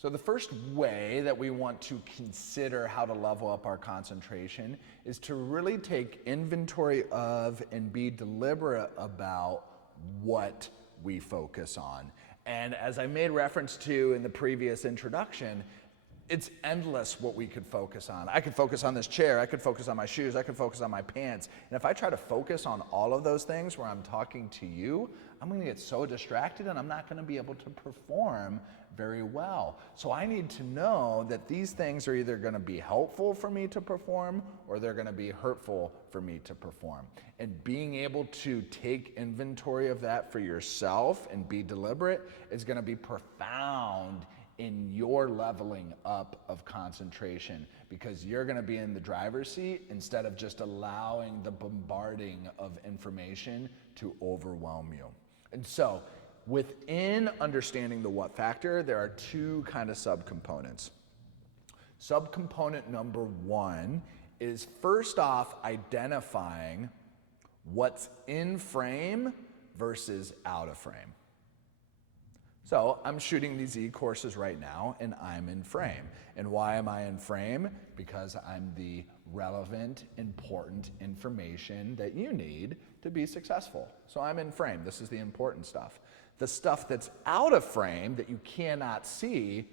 So the first way that we want to consider how to level up our concentration is to really take inventory of and be deliberate about what we focus on. And as I made reference to in the previous introduction, it's endless what we could focus on. I could focus on this chair, I could focus on my shoes, I could focus on my pants. And if I try to focus on all of those things where I'm talking to you, I'm gonna get so distracted and I'm not gonna be able to perform very well. So I need to know that these things are either gonna be helpful for me to perform or they're gonna be hurtful for me to perform. And being able to take inventory of that for yourself and be deliberate is gonna be profound in your leveling up of concentration, because you're gonna be in the driver's seat instead of just allowing the bombarding of information to overwhelm you. And so, within understanding the what factor, there are two kind of subcomponents. Subcomponent number one is first off identifying what's in frame versus out of frame. So I'm shooting these e-courses right now and I'm in frame. And why am I in frame? Because I'm the relevant, important information that you need to be successful. So I'm in frame. This is the important stuff. The stuff that's out of frame that you cannot see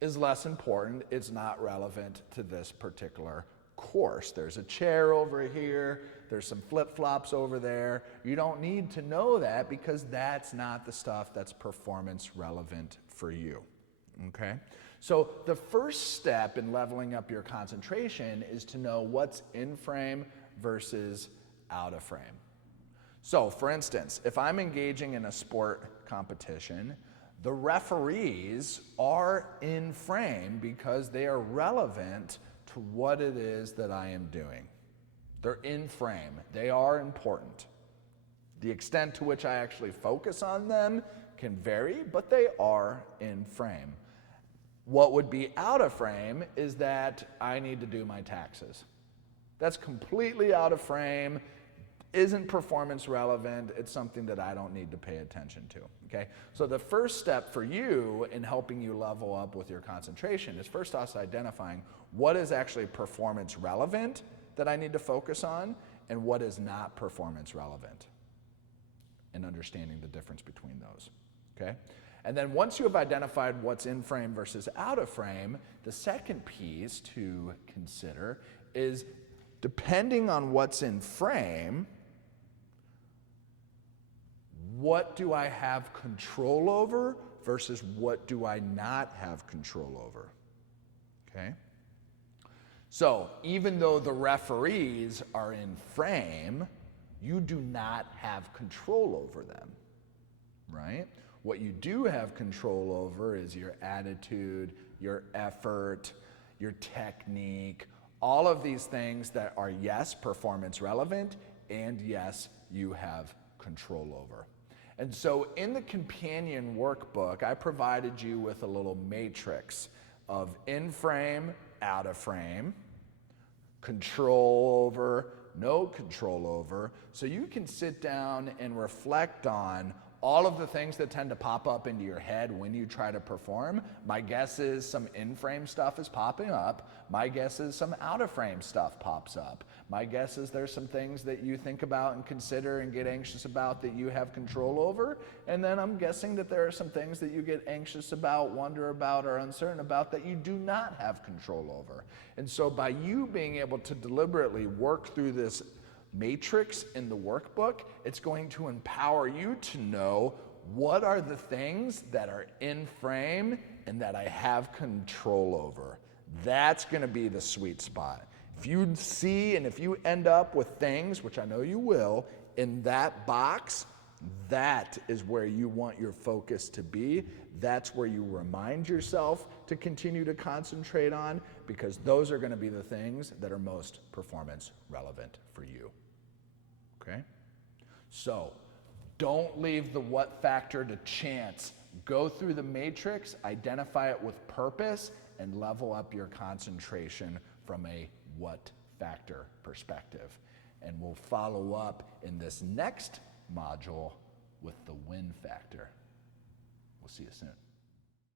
is less important. It's not relevant to this particular course. There's a chair over here, there's some flip-flops over there. You don't need to know that because that's not the stuff that's performance relevant for you, okay? So the first step in leveling up your concentration is to know what's in frame versus out of frame. So for instance, if I'm engaging in a sport competition, the referees are in frame because they are relevant to what it is that I am doing. They're in frame. They are important. The extent to which I actually focus on them can vary, but they are in frame. What would be out of frame is that I need to do my taxes. That's completely out of frame, isn't performance relevant, it's something that I don't need to pay attention to, okay? So the first step for you in helping you level up with your concentration is first us identifying what is actually performance relevant that I need to focus on and what is not performance relevant, and understanding the difference between those, okay? And then once you have identified what's in frame versus out of frame, the second piece to consider is, depending on what's in frame, what do I have control over versus what do I not have control over, okay? So even though the referees are in frame, you do not have control over them, right? What you do have control over is your attitude, your effort, your technique, all of these things that are, yes, performance relevant, and yes, you have control over. And so in the Companion Workbook, I provided you with a little matrix of in frame, out of frame, control over, no control over, so you can sit down and reflect on all of the things that tend to pop up into your head when you try to perform. My guess is some in-frame stuff is popping up. My guess is some out-of-frame stuff pops up. My guess is there's some things that you think about and consider and get anxious about that you have control over. And then I'm guessing that there are some things that you get anxious about, wonder about, or uncertain about that you do not have control over. And so by you being able to deliberately work through this matrix in the workbook, it's going to empower you to know what are the things that are in frame and that I have control over. That's going to be the sweet spot. If you see and if you end up with things, which I know you will, in that box, that is where you want your focus to be. That's where you remind yourself to continue to concentrate on, because those are going to be the things that are most performance relevant for you. Okay? So, don't leave the what factor to chance. Go through the matrix, identify it with purpose, and level up your concentration from a what factor perspective. And we'll follow up in this next module with the win factor. We'll see you soon.